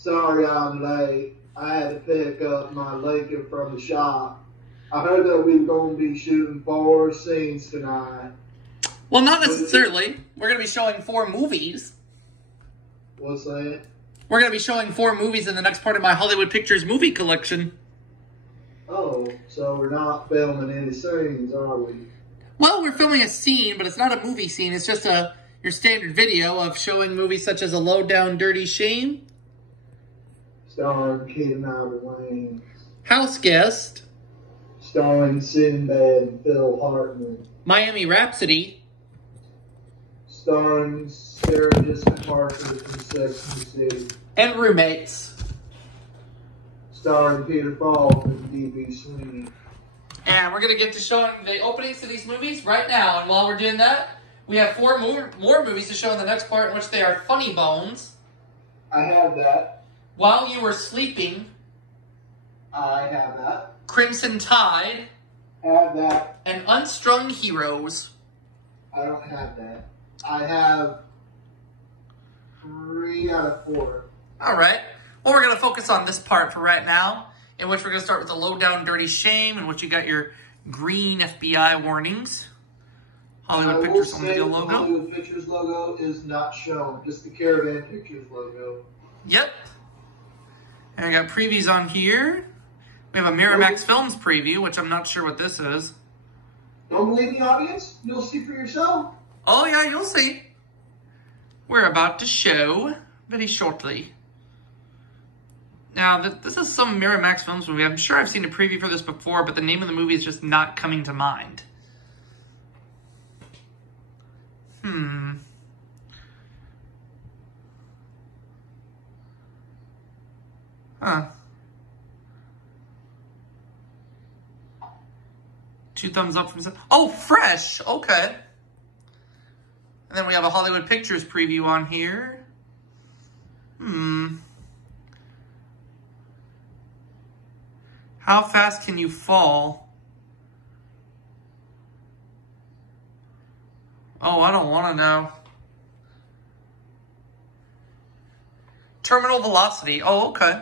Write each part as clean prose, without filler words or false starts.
Sorry I'm late. I had to pick up my Lincoln from the shop. I heard that we were going to be shooting 4 scenes tonight. Well, not necessarily. We're going to be showing 4 movies. What's that? We're going to be showing 4 movies in the next part of my Hollywood Pictures movie collection. Oh, so we're not filming any scenes, are we? Well, we're filming a scene, but it's not a movie scene. It's just your standard video of showing movies such as A Low Down Dirty Shame, starring Kid Wayne, Houseguest, starring Sinbad and Phil Hartman, Miami Rhapsody, starring Sarah Jessica Parker from Sex and the City, and Roommates, starring Peter Falk and D.B. Sweeney. And we're going to get to showing the openings to these movies right now. And while we're doing that, we have 4 more movies to show in the next part, in which they are Funny Bones. I have that. While You Were Sleeping. I have that. Crimson Tide. Have that. And Unstrung Heroes. I don't have that. I have 3 out of 4. All right. Well, we're going to focus on this part for right now, in which we're going to start with the Low Down Dirty Shame, in which you got your green FBI warnings. Hollywood Pictures home video logo. The Hollywood Pictures logo is not shown, just the Caravan Pictures logo. Yep. And I got previews on here. We have a Miramax Films preview, which I'm not sure what this is. Don't believe the audience? You'll see for yourself. Oh, yeah, you'll see. We're about to show very shortly. Now, this is some Miramax Films movie. I'm sure I've seen a preview for this before, but the name of the movie is just not coming to mind. Huh. 2 thumbs up from... Oh, Fresh! Okay. And then we have a Hollywood Pictures preview on here. How Fast Can You Fall? Oh, I don't want to know. Terminal Velocity. Oh, okay.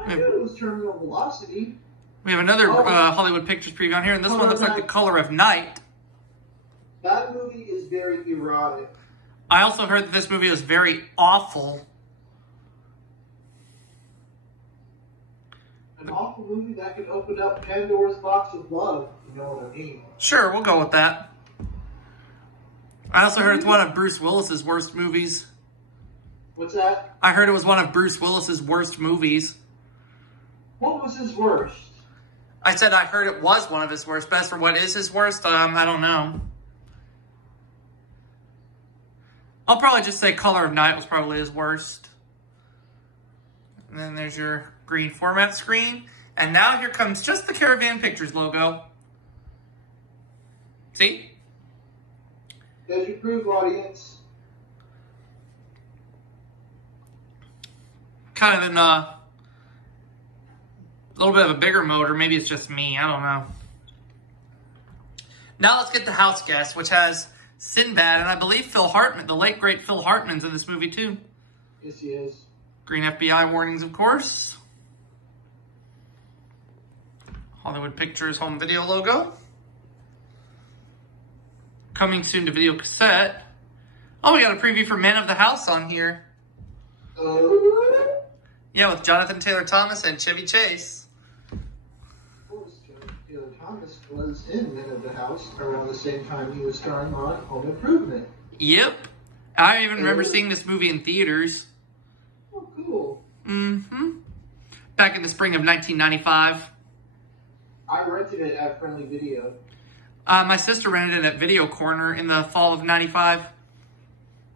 I knew it was Terminal Velocity. We have another Hollywood Pictures preview on here, and this one looks like The Color of Night. That movie is very erotic. I also heard that this movie was very awful. An awful movie that could open up Pandora's box of love, you know what I mean. Sure, we'll go with that. I also heard it's one of Bruce Willis's worst movies. What's that? I heard it was one of Bruce Willis's worst movies. What was his worst? I said I heard it was one of his worst. But as for what is his worst, I don't know. I'll probably just say Color of Night was probably his worst. And then there's your green format screen. And now here comes just the Caravan Pictures logo. See? Does your proof, audience? Kind of in a little bit of a bigger mode, or maybe it's just me. I don't know. Now let's get to Houseguest, which has Sinbad, and I believe Phil Hartman, the late great Phil Hartman's in this movie too. Yes, he is. Green FBI warnings, of course. Hollywood Pictures home video logo. Coming soon to video cassette. Oh, we got a preview for Man of the House on here. Yeah, with Jonathan Taylor Thomas and Chevy Chase. Of course, Jonathan Taylor Thomas was in Man of the House around the same time he was starring on Home Improvement. Yep. I even remember seeing this movie in theaters. Oh, cool. Back in the spring of 1995. I rented it at Friendly Video. My sister rented it at Video Corner in the fall of 95.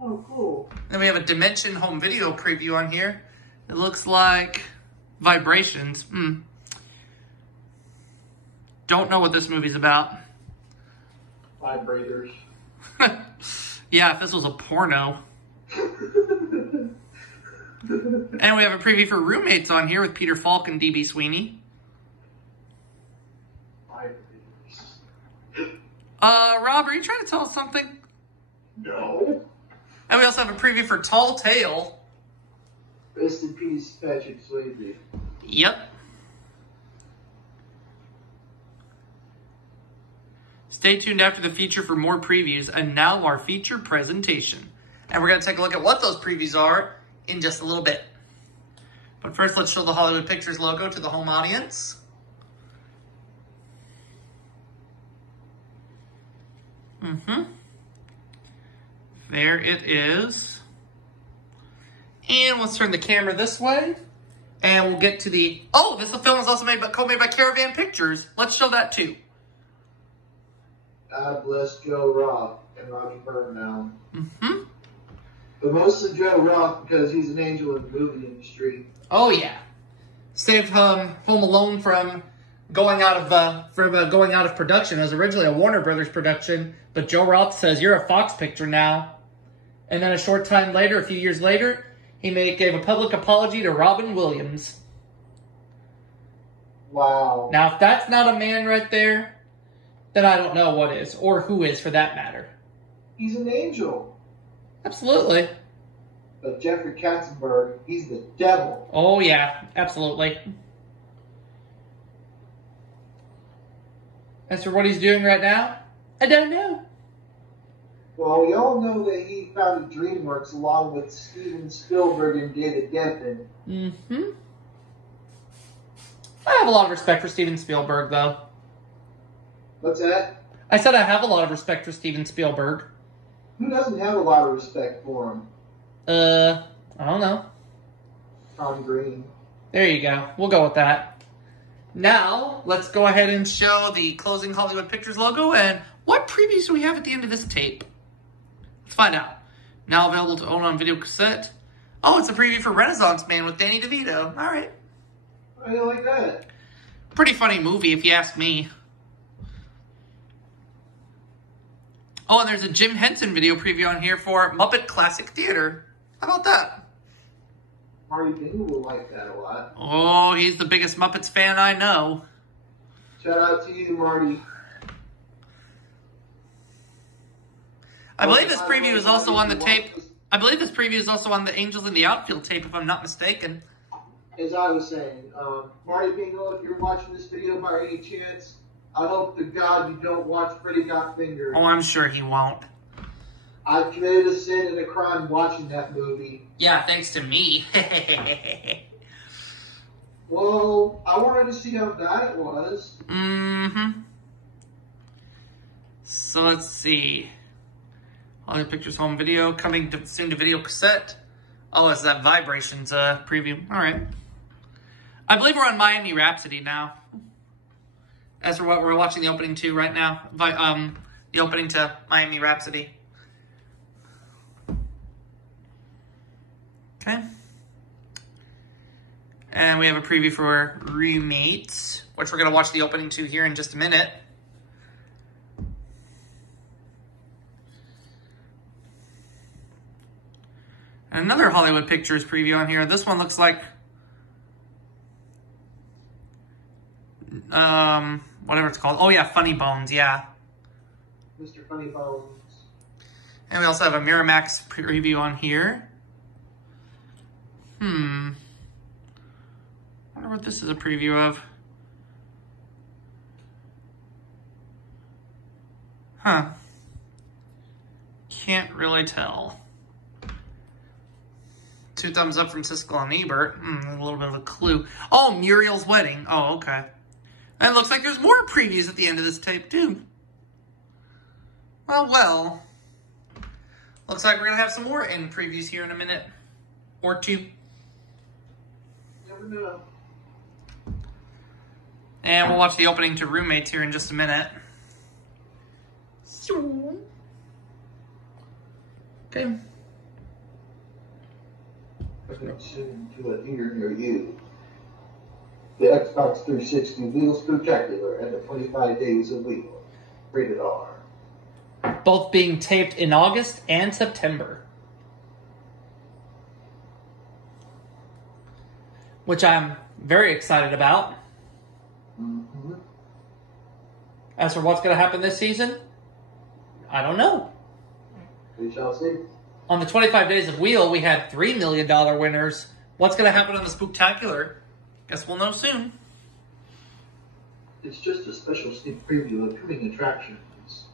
Oh, cool. Then we have a Dimension home video preview on here. It looks like Vibrations. Don't know what this movie's about. Vibrators. Yeah, if this was a porno. And we have a preview for Roommates on here with Peter Falk and D.B. Sweeney. Rob, are you trying to tell us something? No. And we also have a preview for Tall Tale. Rest in peace, Patrick Swayze. Yep. Stay tuned after the feature for more previews, and now our feature presentation. And we're going to take a look at what those previews are in just a little bit. But first, let's show the Hollywood Pictures logo to the home audience. There it is. And let's turn the camera this way. And we'll get to the... Oh, this film is also co-made by Caravan Pictures. Let's show that too. God bless Joe Roth and Roger Burnell. But mostly Joe Roth because he's an angel in the movie industry. Oh yeah, saved Home Alone from going out of production. It was originally a Warner Brothers production, but Joe Roth says you're a Fox picture now. And then a short time later, a few years later, he gave a public apology to Robin Williams. Wow. Now, if that's not a man right there, then I don't know what is, or who is for that matter. He's an angel. Absolutely. But Jeffrey Katzenberg, he's the devil. Oh, yeah, absolutely. As for what he's doing right now, I don't know. Well, we all know that he founded DreamWorks along with Steven Spielberg and David Geffen. I have a lot of respect for Steven Spielberg, though. What's that? I said I have a lot of respect for Steven Spielberg. Who doesn't have a lot of respect for him? I don't know. Tom Green. There you go. We'll go with that. Now, let's go ahead and show the closing Hollywood Pictures logo and what previews do we have at the end of this tape? Let's find out. Now available to own on video cassette. Oh, it's a preview for Renaissance Man with Danny DeVito. All right. How do you like that? Pretty funny movie, if you ask me. Oh, and there's a Jim Henson video preview on here for Muppet Classic Theater. How about that? Marty Bing will like that a lot. Oh, he's the biggest Muppets fan I know. Shout out to you, Marty. I believe this preview is also on the tape. I believe this preview is also on the Angels in the Outfield tape, if I'm not mistaken. As I was saying, Marty Bingo, if you're watching this video by any chance, I hope to God you don't watch Freddy Got Fingered. Oh, I'm sure he won't. I committed a sin and a crime watching that movie. Yeah, thanks to me. Well, I wanted to see how bad it was. So let's see. Hollywood Pictures home video coming soon to video cassette. Oh, it's that Vibrations preview. All right. I believe we're on Miami Rhapsody now. As for what we're watching the opening to right now. The opening to Miami Rhapsody. Okay. And we have a preview for Roommates, which we're going to watch the opening to here in just a minute. And another Hollywood Pictures preview on here. This one looks like whatever it's called. Oh yeah, Funny Bones, yeah. Mr. Funny Bones. And we also have a Miramax preview on here. I wonder what this is a preview of. Huh. Can't really tell. 2 thumbs up from Siskel and Ebert. A little bit of a clue. Oh, Muriel's Wedding. Oh, okay. And it looks like there's more previews at the end of this tape, too. Well. Looks like we're going to have some more end previews here in a minute. Or 2. Never know. And we'll watch the opening to Roommates here in just a minute. Okay. Coming soon to a theater near you. The Xbox 360 Wheel Spectacular and the 25 Days of Wheel. Rated R. Both being taped in August and September. Which I'm very excited about. As for what's going to happen this season, I don't know. We shall see. On the 25 Days of Wheel, we had $3 million winners, What's going to happen on the Spooktacular? Guess we'll know soon. It's just a special sneak preview of coming attractions.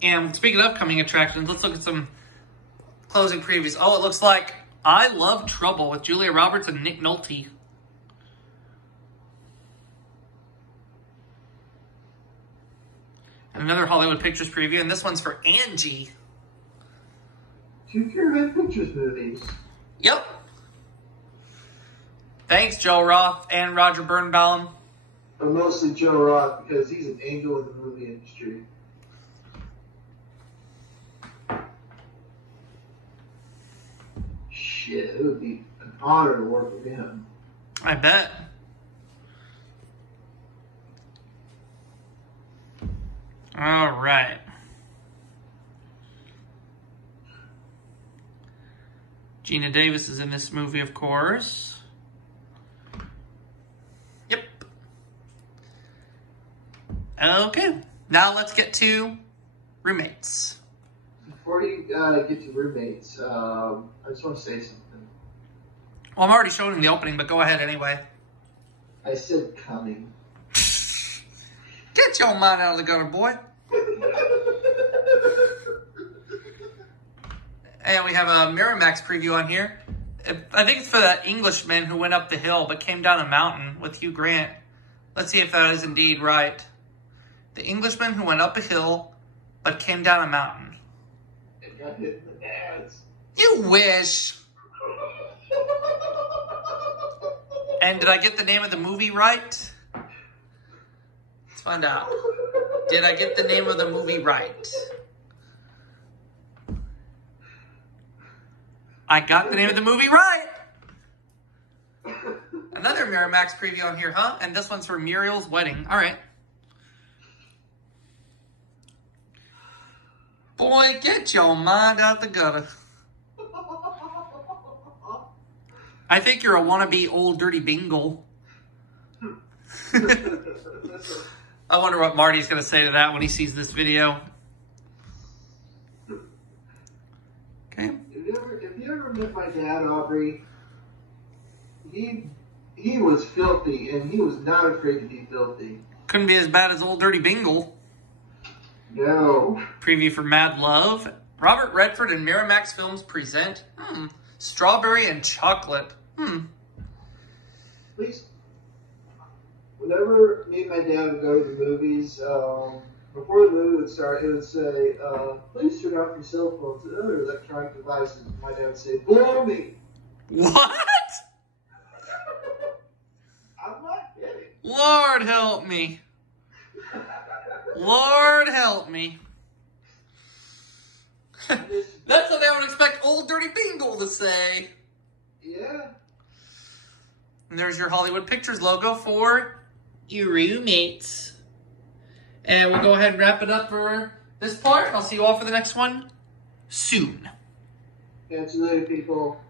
And speaking of coming attractions, let's look at some closing previews. Oh, it looks like I Love Trouble with Julia Roberts and Nick Nolte. And another Hollywood Pictures preview, and this one's for Angie. Two Pyramid Pictures movies. Yep. Thanks, Joe Roth and Roger Birnbaum. But mostly Joe Roth, because he's an angel in the movie industry. Shit, it would be an honor to work with him. I bet. All right. Gina Davis is in this movie, of course. Yep. Okay. Now let's get to Roommates. Before you get to Roommates, I just want to say something. Well, I'm already showing the opening, but go ahead anyway. I said coming. Get your mind out of the gutter, boy. And we have a Miramax preview on here. I think it's for that Englishman who went up the hill but came down a mountain with Hugh Grant. Let's see if that is indeed right. The Englishman who went up a hill but came down a mountain. It got hit in the ass. You wish. And did I get the name of the movie right? Let's find out. Did I get the name of the movie right? I got the name of the movie right. Another Miramax preview on here, huh? And this one's for Muriel's Wedding. All right. Boy, get your mind out the gutter. I think you're a wannabe old dirty bingle. I wonder what Marty's going to say to that when he sees this video. Okay. If you ever met my dad, Aubrey, he was filthy, and he was not afraid to be filthy. Couldn't be as bad as old dirty bingle. No. Preview for Mad Love. Robert Redford and Miramax Films present Strawberry and Chocolate. Please. Whenever me and my dad would go to the movies, before the movie would start, it would say, please turn off your cell phones and other electronic devices. My dad would say, blow me. What? I'm not kidding. Lord help me. Lord help me. That's what I would expect old dirty bingle to say. Yeah. And there's your Hollywood Pictures logo for your Roommates. And we'll go ahead and wrap it up for this part. I'll see you all for the next one soon. Catch you later, people.